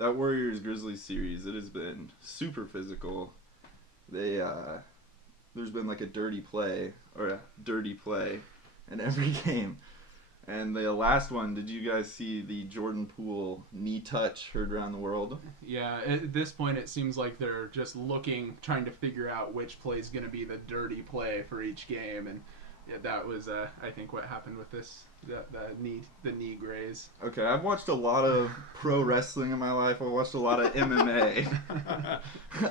that Warriors Grizzlies series, it has been super physical. They there's been like a dirty play in every game. And the last one, did you guys see the Jordan Poole knee touch heard around the world? Yeah, at this point it seems like they're just trying to figure out which play is going to be the dirty play for each game, and yeah, that was I think what happened with the knee graze. Okay, I've watched a lot of pro wrestling in my life. I've watched a lot of MMA.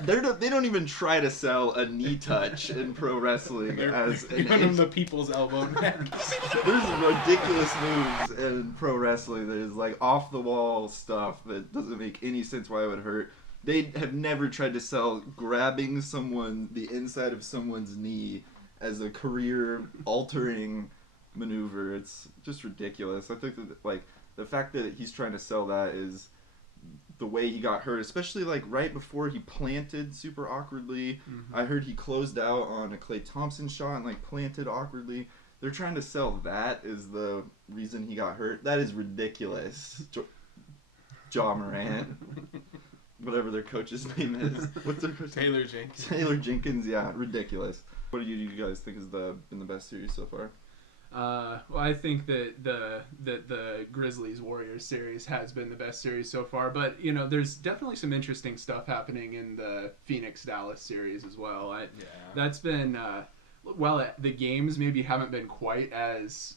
They don't even try to sell a knee touch in pro wrestling as an giving them the people's elbow next. There's ridiculous moves in pro wrestling that is like off the wall stuff that doesn't make any sense why it would hurt. They have never tried to sell grabbing the inside of someone's knee as a career altering maneuver. It's just ridiculous. I think that like the fact that he's trying to sell that is the way he got hurt, especially like right before he planted super awkwardly. Mm-hmm. I heard he closed out on a Klay Thompson shot and like planted awkwardly. They're trying to sell that as the reason he got hurt. That is ridiculous. Ja Morant, whatever their coach's name is. What's their coach? Taylor Jenkins. Taylor Jenkins, yeah, ridiculous. What do you guys think has been the best series so far? Well, I think that the Grizzlies Warriors series has been the best series so far, but you know, there's definitely some interesting stuff happening in the Phoenix Dallas series as well. That's been the games maybe haven't been quite as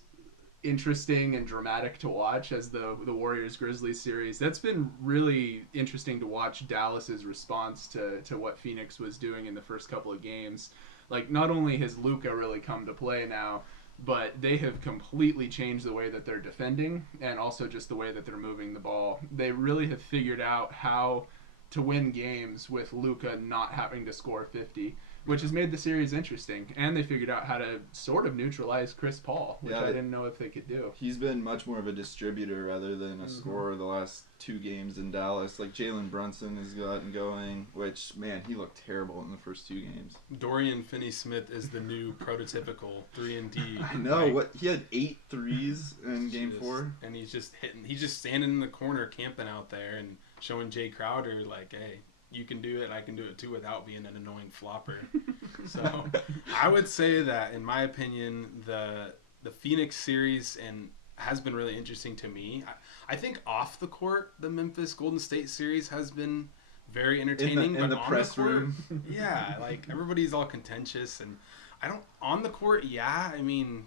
interesting and dramatic to watch as the Warriors Grizzlies series. That's been really interesting to watch Dallas's response to what Phoenix was doing in the first couple of games. Like, not only has Luka really come to play now, but they have completely changed the way that they're defending and also just the way that they're moving the ball. They really have figured out how to win games with Luka not having to score 50, which has made the series interesting. And they figured out how to sort of neutralize Chris Paul, which I didn't know if they could do. He's been much more of a distributor rather than a scorer the last 2 games in Dallas. Like Jalen Brunson has gotten going, which, man, he looked terrible in the first 2 games. Dorian Finney-Smith is the new prototypical 3-and-D. I know. He had 8 threes in Game 4. And he's just standing in the corner camping out there and showing Jay Crowder, like, hey, you can do it, I can do it too without being an annoying flopper. So I would say that, in my opinion, the Phoenix series has been really interesting to me. I think off the court, the Memphis Golden State series has been very entertaining. In the press room. Yeah, like everybody's all contentious, and on the court, yeah, I mean,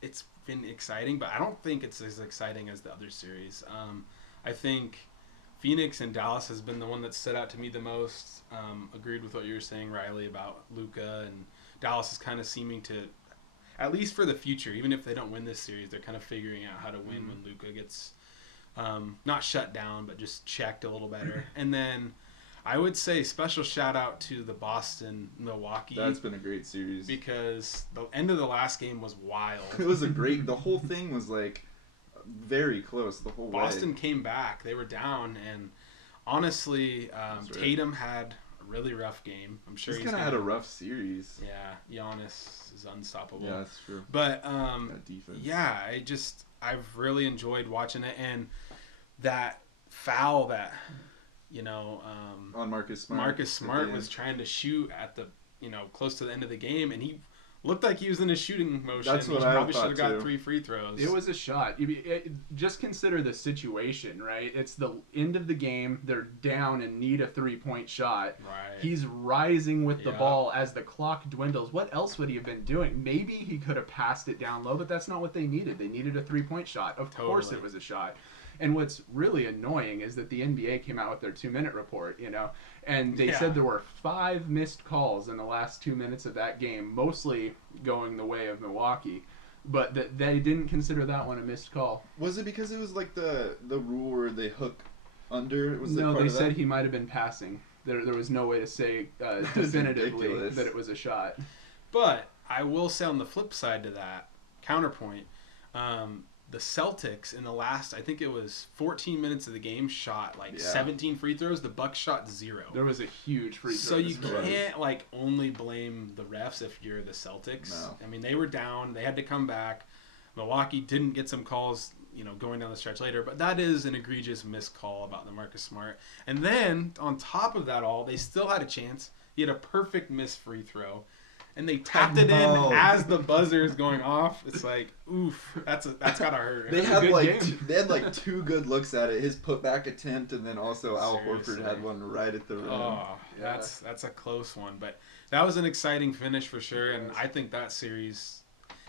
it's been exciting, but I don't think it's as exciting as the other series. I think Phoenix and Dallas has been the one that stood out to me the most. Agreed with what you were saying, Riley, about Luka, and Dallas is kind of seeming to, at least for the future, even if they don't win this series, they're kind of figuring out how to win when Luka gets not shut down, but just checked a little better. And then I would say special shout out to the Boston-Milwaukee. That's been a great series. Because the end of the last game was wild. It was the whole thing was like very close the whole way. Boston came back. They were down, and honestly, Tatum had a really rough game. I'm sure he's kind of had a rough series. Yeah, Giannis is unstoppable. Yeah, that's true. But that defense. Yeah, I've really enjoyed watching it, and that foul that on Marcus Smart. Marcus Smart was trying to shoot at the close to the end of the game, and he looked like he was in a shooting motion. That's what he probably should have got too. 3 free throws. It was a shot. Just consider the situation, right? It's the end of the game. They're down and need a 3-point shot. Right. He's rising with the ball as the clock dwindles. What else would he have been doing? Maybe he could have passed it down low, but that's not what they needed. They needed a 3-point shot. Of course it was a shot. And what's really annoying is that the NBA came out with their 2-minute report, and they said there were 5 missed calls in the last 2 minutes of that game, mostly going the way of Milwaukee, but that they didn't consider that one a missed call. Was it because it was like the rule where they hook under? No, they said he might have been passing. There was no way to say definitively that it was a shot. But I will say on the flip side to that, counterpoint, the Celtics in the last, I think it was 14 minutes of the game, shot 17 free throws. The Bucks shot 0. There was a huge free throw. So you can't only blame the refs if you're the Celtics. No. I mean, they were down. They had to come back. Milwaukee didn't get some calls going down the stretch later. But that is an egregious missed call about the Marcus Smart. And then on top of that all, they still had a chance. He had a perfect missed free throw. And they tapped it in as the buzzer is going off. It's like, oof, that's gotta hurt. They had like two good looks at it. His putback attempt, and then also Al Horford had one right at the rim. Oh, that's a close one. But that was an exciting finish for sure. And I think that series,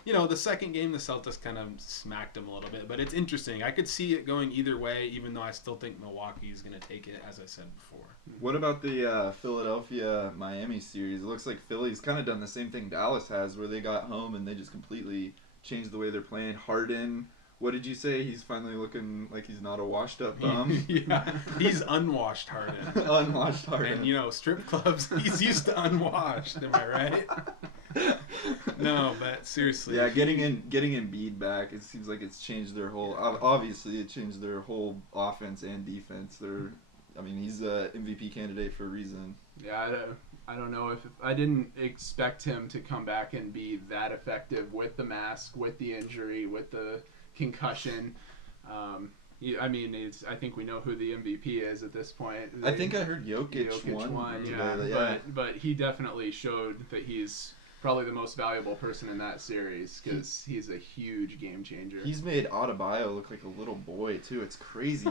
the second game, the Celtics kind of smacked them a little bit. But it's interesting. I could see it going either way, even though I still think Milwaukee is going to take it, as I said before. What about the Philadelphia-Miami series? It looks like Philly's kind of done the same thing Dallas has, where they got home and they just completely changed the way they're playing. Harden, what did you say? He's finally looking like he's not a washed-up bum? Yeah, he's unwashed Harden. Unwashed Harden. And, strip clubs, he's used to unwashed. Am I right? No, but seriously. Yeah, getting Embiid back, it seems like it's changed their whole... Obviously, it changed their whole offense and defense. He's a MVP candidate for a reason. Yeah, I don't know if I didn't expect him to come back and be that effective with the mask, with the injury, with the concussion. I think we know who the MVP is at this point. I think I heard Jokic won. Yeah. But he definitely showed that he's probably the most valuable person in that series because he's a huge game changer. He's made Adebayo look like a little boy too. It's crazy.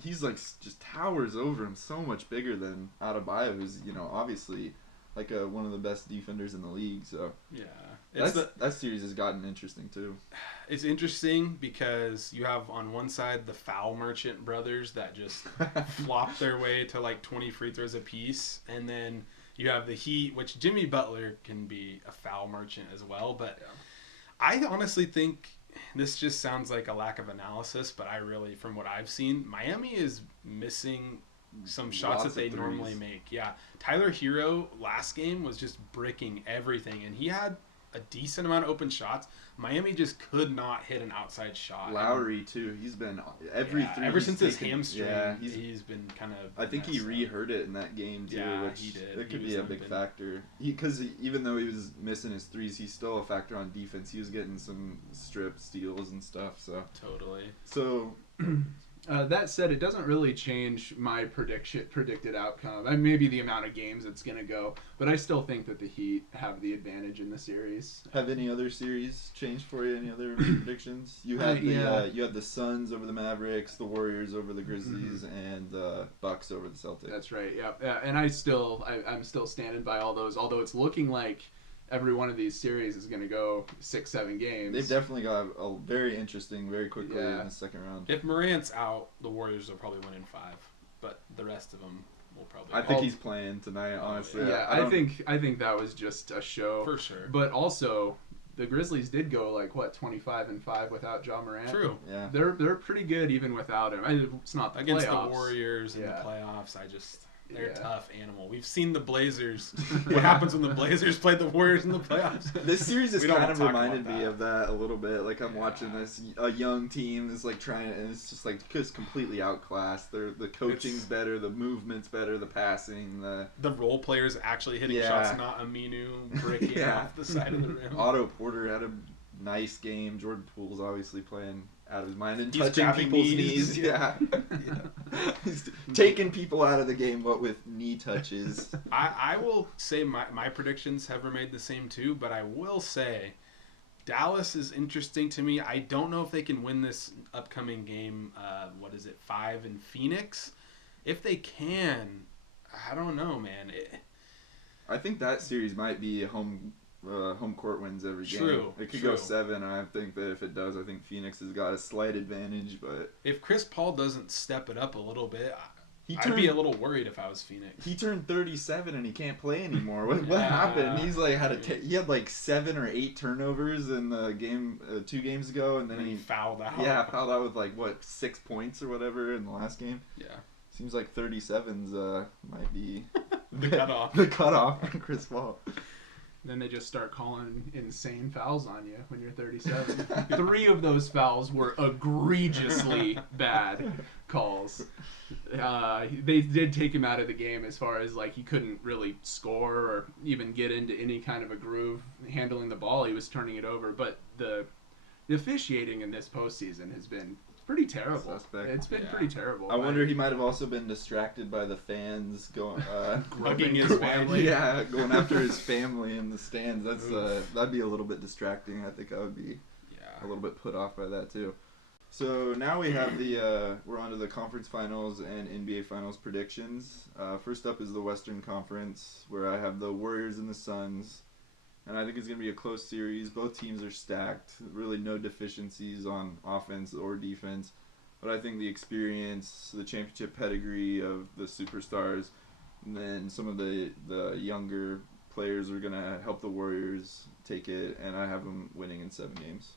He's just towers over him, so much bigger than Adebayo, who's obviously like one of the best defenders in the league. So yeah, that series has gotten interesting too. It's interesting because you have on one side the foul merchant brothers that just flop their way to like 20 free throws apiece, and then you have the Heat, which Jimmy Butler can be a foul merchant as well. But yeah. I honestly think this just sounds like a lack of analysis, but I really, from what I've seen, Miami is missing some shots that they normally make. Yeah, Tyler Hero last game was just bricking everything, and he had a decent amount of open shots. Miami just could not hit an outside shot. Lowry too. He's been ever since his hamstring. Yeah, he's been kind of. I think he re-hurt it in that game too. Yeah, which he did. It could be a big factor. Because even though he was missing his threes, he's still a factor on defense. He was getting some strip steals and stuff. So totally. So. That said, it doesn't really change my predicted outcome. Maybe the amount of games it's going to go, but I still think that the Heat have the advantage in the series. Have any other series changed for you? Any other predictions? You had you had the Suns over the Mavericks, the Warriors over the Grizzlies, and the Bucks over the Celtics. That's right. Yeah. And I'm still standing by all those. Although it's looking like every one of these series is going to go 6-7 games. They've definitely got a very interesting, very quickly in the second round. If Morant's out, the Warriors will probably win in 5, but the rest of them will probably. I think he's playing tonight, honestly. Yeah, I think that was just a show for sure. But also, the Grizzlies did go 25-5 without Ja Morant. True. Yeah. They're pretty good even without him. It's not the against playoffs. The Warriors in the playoffs. They're a tough animal. We've seen the Blazers. What happens when the Blazers play the Warriors in the playoffs? This series has kind of reminded me of that a little bit. Like I'm watching a young team that's trying, and it's just completely outclassed. The coaching's better, the movement's better, the passing, the role players actually hitting shots, not Aminu breaking off the side of the rim. Otto Porter had a nice game. Jordan Poole's obviously playing out of his mind and touching people's knees. Yeah. He's taking people out of the game, but with knee touches. I will say my predictions have remained the same too, but I will say Dallas is interesting to me. I don't know if they can win this upcoming game. 5 in Phoenix? If they can, I don't know, man. I think that series might be a home court wins every game. True. It could go 7. I think that if it does, I think Phoenix has got a slight advantage. But if Chris Paul doesn't step it up a little bit, I'd be a little worried if I was Phoenix. He turned 37 and he can't play anymore. What happened? He's he had 7 or 8 turnovers in the game 2 games ago, and then he fouled out. Yeah, fouled out with 6 points or whatever in the last game. Yeah. Seems like 37's might be the cutoff. The cutoff for Chris Paul. Then they just start calling insane fouls on you when you're 37. 3 of those fouls were egregiously bad calls. They did take him out of the game as far as he couldn't really score or even get into any kind of a groove handling the ball. He was turning it over. But the the officiating in this postseason has been pretty terrible. Suspect. It's been pretty terrible. I wonder he might have also been distracted by the fans going, Hugging his family. Yeah, going after his family in the stands. That's that'd be a little bit distracting. I think I would be a little bit put off by that too. So now we have we're on to the conference finals and NBA finals predictions. First up is the Western Conference, where I have the Warriors and the Suns. And I think it's going to be a close series. Both teams are stacked. Really no deficiencies on offense or defense. But I think the experience, the championship pedigree of the superstars, and then some of the younger players are going to help the Warriors take it. And I have them winning in 7 games.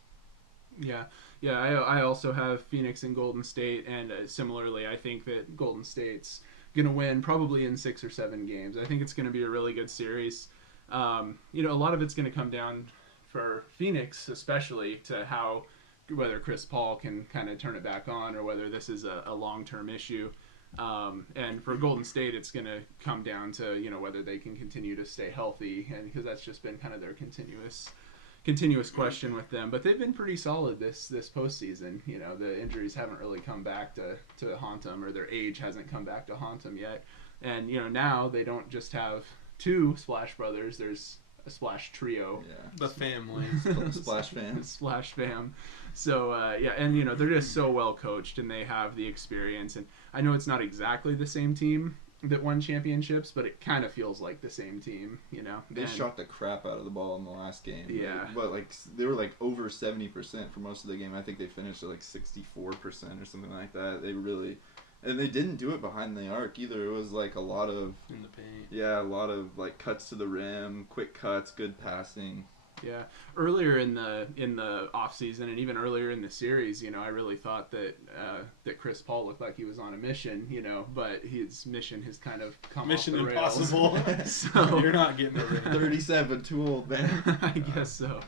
Yeah. I also have Phoenix and Golden State. And similarly, I think that Golden State's going to win probably in 6 or 7 games. I think it's going to be a really good series. A lot of it's going to come down for Phoenix, especially to whether Chris Paul can kind of turn it back on or whether this is a long-term issue. And for Golden State, it's going to come down to, whether they can continue to stay healthy, and because that's just been kind of their continuous question with them. But they've been pretty solid this postseason. The injuries haven't really come back to haunt them, or their age hasn't come back to haunt them yet. And, now they don't just have 2 Splash Brothers, there's a Splash Trio. Yeah. The family. Splash fam. Splash fam. So, and, they're just so well coached, and they have the experience. And I know it's not exactly the same team that won championships, but it kind of feels like the same team, They shot the crap out of the ball in the last game. Yeah. But, they were, over 70% for most of the game. I think they finished at, 64% or something like that. They really... And they didn't do it behind the arc either. It was a lot of in the paint. Yeah, a lot of cuts to the rim, quick cuts, good passing. Yeah, earlier in the off season and even earlier in the series, I really thought that Chris Paul looked like he was on a mission, but his mission has kind of come off the rails. Impossible. So you're not getting the ring. 37, too old, man. I guess so.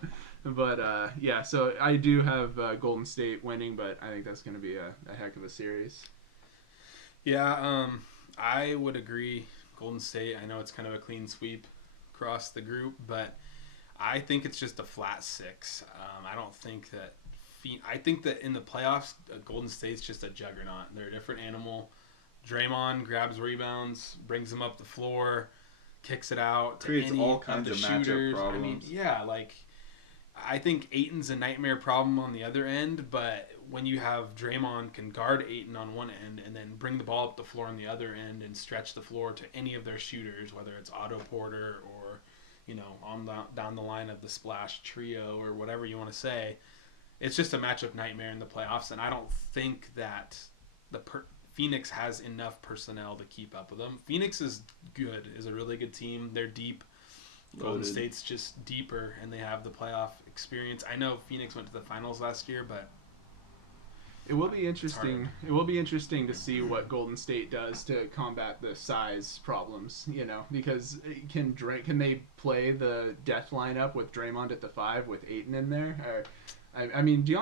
But so I do have Golden State winning, but I think that's going to be a heck of a series. Yeah, I would agree. Golden State, I know it's kind of a clean sweep across the group, but I think it's just a flat 6. I don't think that... I think that in the playoffs, Golden State's just a juggernaut. They're a different animal. Draymond grabs rebounds, brings them up the floor, kicks it out to creates any all kinds of shooters. matchup problems. I think Ayton's a nightmare problem on the other end, but when you have Draymond can guard Ayton on one end and then bring the ball up the floor on the other end and stretch the floor to any of their shooters, whether it's Otto Porter or, down the line of the Splash Trio or whatever you want to say, it's just a matchup nightmare in the playoffs, and I don't think that Phoenix has enough personnel to keep up with them. Phoenix is a really good team. They're deep. Golden State's just deeper, and they have the playoff experience. I know Phoenix went to the finals last year, but it will be interesting. It will be interesting to see what Golden State does to combat the size problems. Because can they play the death lineup with Draymond at the 5 with Ayton in there? Draymond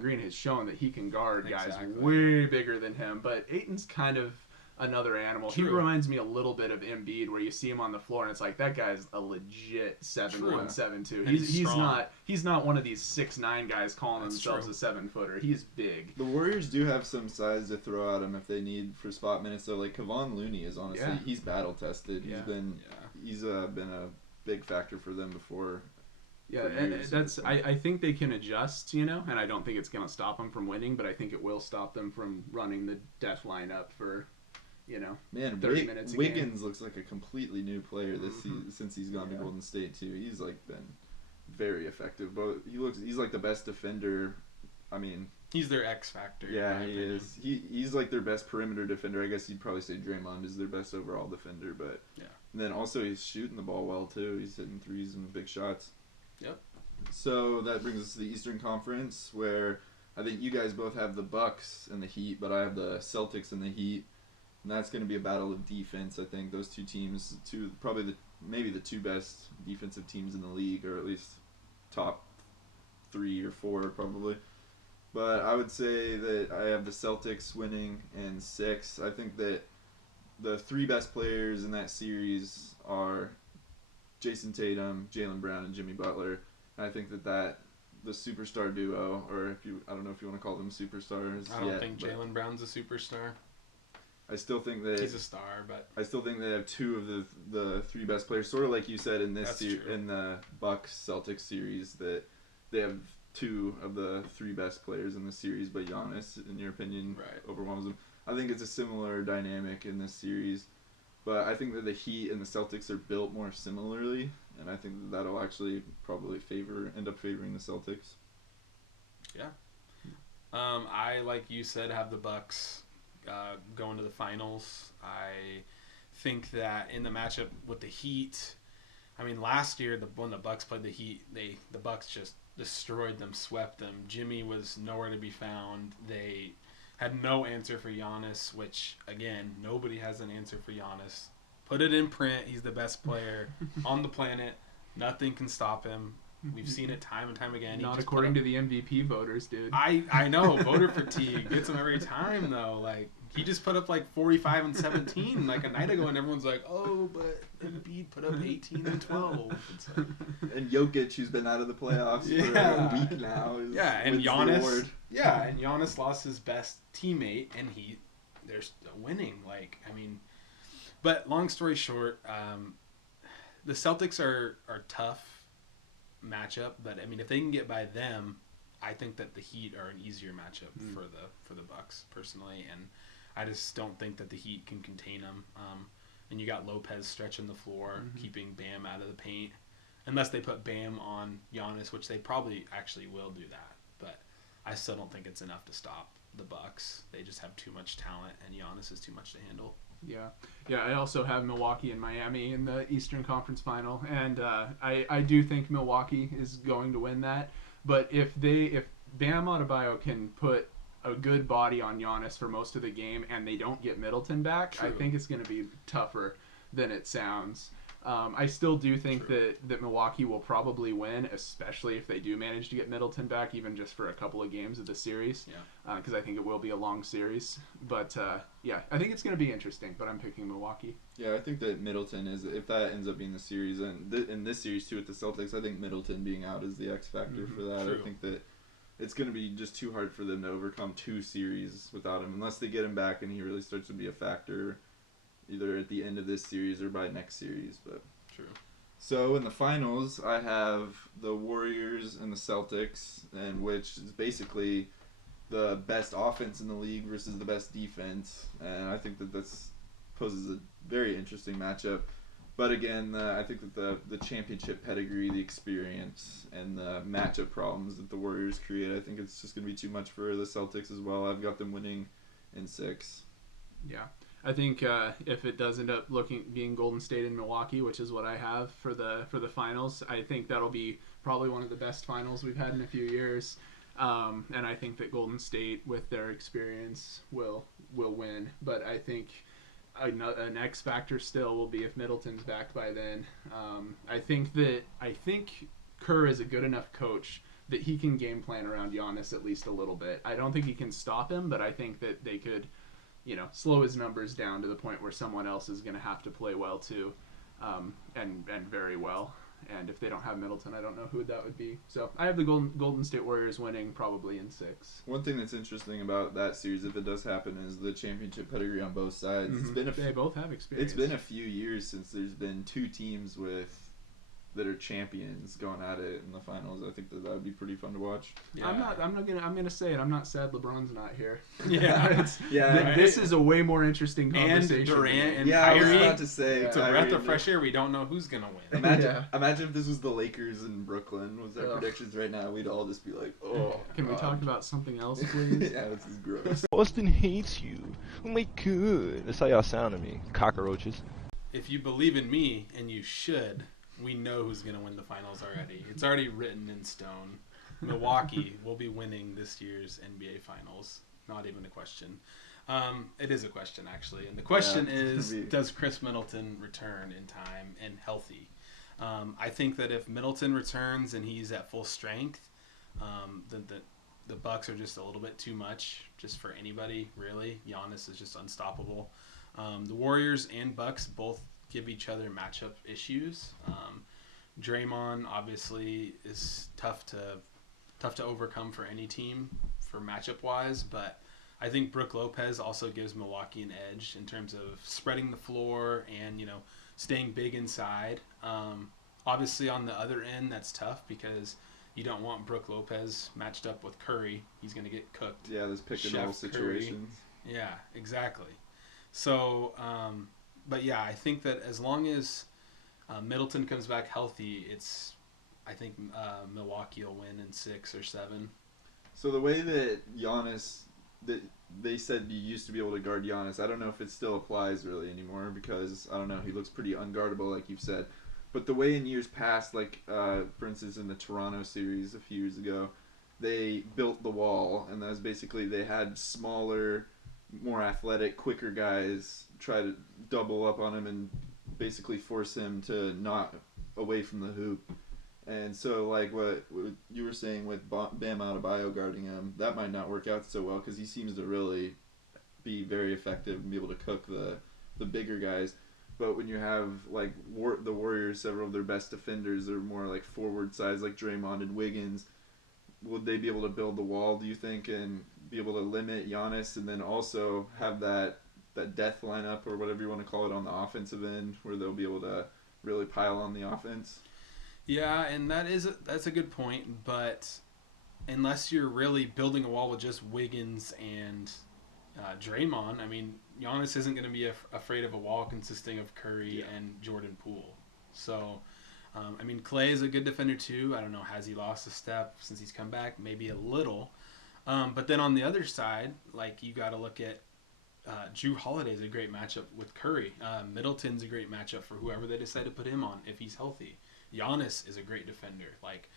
Green has shown that he can guard guys way bigger than him, but Ayton's kind of another animal. True. He reminds me a little bit of Embiid, where you see him on the floor and it's that guy's a legit 7'1", 7'2". He's not one of these 6'9" guys calling themselves a 7-footer. He's big. The Warriors do have some size to throw at him if they need for spot minutes. So Kevon Looney is honestly he's battle tested. Yeah. He's been a big factor for them before. Yeah, and that's I think they can adjust, and I don't think it's going to stop them from winning, but I think it will stop them from running the death lineup for 30 minutes a Wiggins game. looks like a completely new player this season since he's gone to Golden State too. He's been very effective. But he's the best defender. He's their X factor. Yeah, he is. He's their best perimeter defender. I guess you'd probably say Draymond is their best overall defender, but and then also he's shooting the ball well too. He's hitting threes and big shots. Yep. So that brings us to the Eastern Conference, where I think you guys both have the Bucks and the Heat, but I have the Celtics and the Heat. And that's going to be a battle of defense. I think those two teams, maybe the 2 best defensive teams in the league, or at least top 3 or 4 probably. But I would say that I have the Celtics winning in 6. I think that the 3 best players in that series are Jason Tatum, Jaylen Brown, and Jimmy Butler. And I think that the superstar duo, or I don't know if you want to call them superstars. I don't think Jaylen Brown's a superstar. I still think that he's a star, but I still think they have two of the three best players, sort of like you said in this in the Bucks Celtics series, that they have two of the three best players in the series, but Giannis, in your opinion, overwhelms them. I think it's a similar dynamic in this series, but I think that the Heat and the Celtics are built more similarly, and I think that'll actually probably end up favoring the Celtics. Yeah. I, like you said, have the Bucks going to the finals. I think that in the matchup with the Heat, I mean, last year when the Bucks played the Heat, the Bucks just destroyed them, swept them. Jimmy was nowhere to be found. They had no answer for Giannis, which, again, nobody has an answer for Giannis. Put it in print. He's the best player on the planet. Nothing can stop him. We've seen it time and time again. Not according to the MVP voters, dude. I know. Voter fatigue gets him every time, though. Like, he just put up, 45 and 17, like, a night ago, and everyone's like, oh, but Embiid put up 18 and 12. It's like... And Jokic, who's been out of the playoffs for a week now, and Giannis. Yeah, and Giannis lost his best teammate, and they're still winning. But long story short, the Celtics are tough matchup, but if they can get by them, I think that the Heat are an easier matchup for the Bucks personally, and I just don't think that the Heat can contain them. And you got Lopez stretching the floor, keeping Bam out of the paint, unless they put Bam on Giannis, which they probably actually will do that. But I still don't think it's enough to stop the Bucks. They just have too much talent, and Giannis is too much to handle. Yeah. I also have Milwaukee and Miami in the Eastern Conference Final, and I do think Milwaukee is going to win that. But if Bam Adebayo can put a good body on Giannis for most of the game, and they don't get Middleton back, I think it's going to be tougher than it sounds. I still do think that Milwaukee will probably win, especially if they do manage to get Middleton back, even just for a couple of games of the series. Because I think it will be a long series. But I think it's going to be interesting. But I'm picking Milwaukee. Yeah, I think that Middleton if that ends up being the series, and in this series too with the Celtics, I think Middleton being out is the X factor for that. I think that it's going to be just too hard for them to overcome two series without him, unless they get him back and he really starts to be a factor, either at the end of this series or by next series. But so in the finals, I have the Warriors and the Celtics, and which is basically the best offense in the league versus the best defense, and I think that this poses a very interesting matchup. But again, I think that the championship pedigree, the experience, and the matchup problems that the Warriors create, I think it's just going to be too much for the Celtics as well. I've got them winning in 6. Yeah. I think if it does end up being Golden State and Milwaukee, which is what I have for the finals, I think that'll be probably one of the best finals we've had in a few years. And I think that Golden State, with their experience, will win. But I think an X factor still will be if Middleton's back by then. I think Kerr is a good enough coach that he can game plan around Giannis at least a little bit. I don't think he can stop him, but I think that they could, slow his numbers down to the point where someone else is going to have to play well too, and very well. And if they don't have Middleton, I don't know who that would be. So I have the Golden State Warriors winning probably in 6. One thing that's interesting about that series, if it does happen, is the championship pedigree on both sides. They both have experience. It's been a few years since there's been two teams that are champions going at it in the finals. I think that would be pretty fun to watch. Yeah. I'm gonna say it. I'm not sad LeBron's not here. Yeah. This is a way more interesting conversation. And Durant and I was Kyrie. about to say, It's a breath of fresh air. We don't know who's gonna win. Imagine if this was the Lakers in Brooklyn. Was our predictions right now? We'd all just be like, oh. Can we talk about something else, please? Yeah, this is gross. Austin hates you. Oh my god. That's how y'all sound to me, cockroaches. If you believe in me, and you should, we know who's going to win the finals already. It's already written in stone. Milwaukee will be winning this year's NBA Finals. Not even a question. It is a question, actually. And the question is, does Chris Middleton return in time and healthy? I think that if Middleton returns and he's at full strength, the Bucks are just a little bit too much just for anybody, really. Giannis is just unstoppable. The Warriors and Bucks both give each other matchup issues. Draymond obviously is tough to tough to overcome for any team for matchup wise. But I think Brook Lopez also gives Milwaukee an edge in terms of spreading the floor and, staying big inside. Obviously, on the other end, that's tough because you don't want Brook Lopez matched up with Curry. He's going to get cooked. Yeah, there's pick and roll situations. Yeah, exactly. So, but yeah, I think that as long as Middleton comes back healthy, I think Milwaukee will win in 6 or 7. So the way that Giannis, that they said you used to be able to guard Giannis, I don't know if it still applies really anymore because, I don't know, he looks pretty unguardable like you've said. But the way in years past, like for instance in the Toronto series a few years ago, they built the wall, and that was basically they had smaller, more athletic, quicker guys try to double up on him and basically force him to not away from the hoop. And so, like what you were saying with Bam Adebayo guarding him, that might not work out so well because he seems to really be very effective and be able to cook the bigger guys. But when you have like the Warriors, several of their best defenders are more like forward size, like Draymond and Wiggins. Would they be able to build the wall, do you think, and be able to limit Giannis, and then also have that death lineup or whatever you want to call it on the offensive end, where they'll be able to really pile on the offense? Yeah, and that's a good point. But unless you're really building a wall with just Wiggins and Draymond, I mean, Giannis isn't going to be afraid of a wall consisting of Curry and Jordan Poole. So, I mean, Klay is a good defender too. I don't know, has he lost a step since he's come back? Maybe a little. But then on the other side, like you got to look at Jrue Holiday is a great matchup with Curry. Middleton's a great matchup for whoever they decide to put him on if he's healthy. Giannis is a great defender. Like,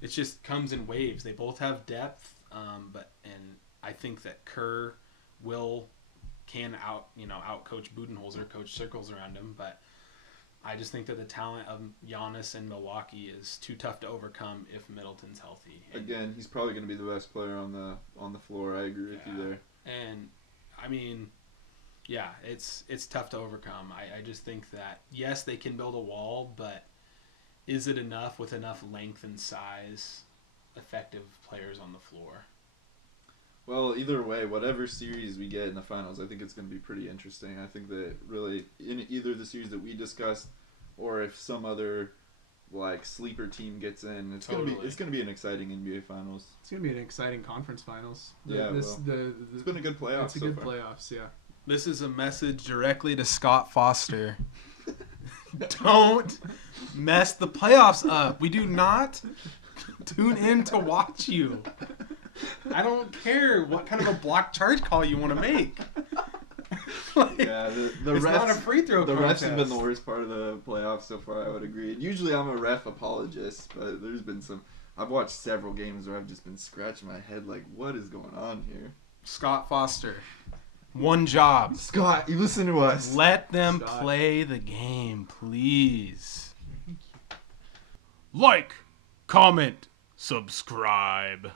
it just comes in waves. They both have depth, and I think that Kerr can out coach Budenholzer, coach circles around him, but I just think that the talent of Giannis in Milwaukee is too tough to overcome if Middleton's healthy. Again, he's probably going to be the best player on the floor. I agree with you there. And I mean, yeah, it's tough to overcome. I just think that yes, they can build a wall, but is it enough with enough length and size, effective players on the floor? Well, either way, whatever series we get in the finals, I think it's going to be pretty interesting. I think that really, in either the series that we discussed, or if some other like sleeper team gets in, it's going to be an exciting NBA finals. It's going to be an exciting conference finals. It's been a good playoff. It's a good playoffs, yeah. This is a message directly to Scott Foster. Don't mess the playoffs up. We do not tune in to watch you. I don't care what kind of a block charge call you want to make. Yeah, the it's refs, not a free throw The contest. refs have been the worst part of the playoffs so far, I would agree. And usually I'm a ref apologist, but there's been I've watched several games where I've just been scratching my head like, what is going on here? Scott Foster. One job. Scott, you listen to us. Let them play the game, please. Like, comment, subscribe.